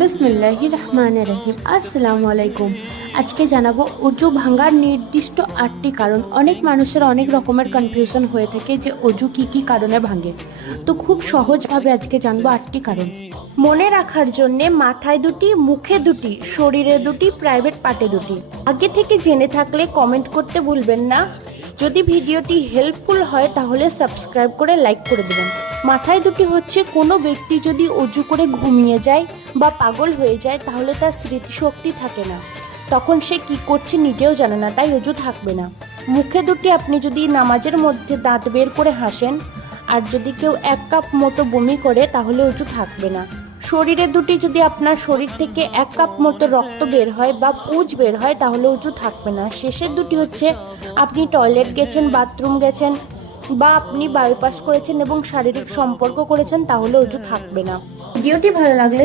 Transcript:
বিসমিল্লাহির রহমানির রহিম। আসসালামু আলাইকুম। আজকে জানাবো অজু ভাঙার নির্দিষ্ট 8টি কারণ। অনেক মানুষের অনেক রকমের কনফিউশন হয়ে থাকে যে অজু কি কারণে ভাঙে। তো খুব সহজভাবে আজকে জানবো 8টি কারণ। মনে রাখার জন্যে মাথায় দুটি, মুখে দুটি, শরীরে দুটি, প্রাইভেট পার্টে দুটি। আগে থেকে জেনে থাকলে কমেন্ট করতে ভুলবেন না। যদি ভিডিওটি হেল্পফুল হয় তাহলে সাবস্ক্রাইব করে লাইক করে দেবেন। মাথায় দুটি হচ্ছে কোনো ব্যক্তি যদি অজু করে ঘুমিয়ে যায় বা পাগল হয়ে যায় তাহলে তার স্মৃতিশক্তি থাকে না, তখন সে কি করছে নিজেও জানে না, তাই অজু থাকবে না। মুখে দুটি, আপনি যদি নামাজের মধ্যে দাঁত বের করে হাসেন আর যদি কেউ 1 কাপ মতো বমি করে তাহলে অজু থাকবে না। শরীরে দুটি, যদি আপনার শরীর থেকে 1 কাপ মতো রক্ত বের হয় বা পুজ বের হয় তাহলে উঁচু থাকবে না। শেষের দুটি হচ্ছে আপনি টয়লেট গেছেন, বাথরুম গেছেন বা আপনি বাইপাস করেছেন এবং শারীরিক সম্পর্ক করেছেন তাহলে উঁচু থাকবে না। ভিডিওটি ভালো লাগলে